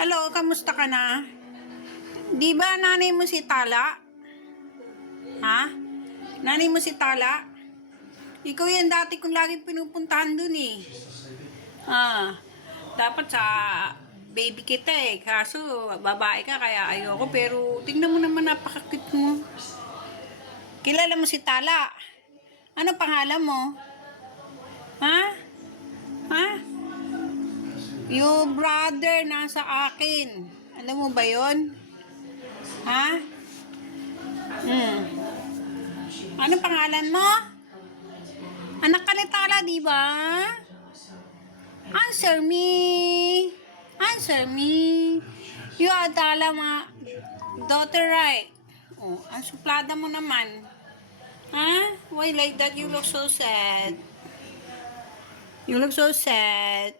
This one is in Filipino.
Hello, kamusta ka na? Di ba nanay mo si Tala? Ha? Nanay mo si Tala? Ikaw yan dati kong laging pinupuntahan dun eh. Dapat sa baby kita eh. Kaso babae ka kaya ayoko. Pero tingnan mo naman napakakit mo. Kilala mo si Tala? Ano pangalan mo? Ha? Ha? Yung brother nasa akin. Alam mo ba yon? Ha? Ano pangalan mo? Anak ka ni Tala, di ba? Answer me. Answer me. You are Tala, daughter, right? Oh, ang suplada mo naman. Ha? Why like that? You look so sad. You look so sad.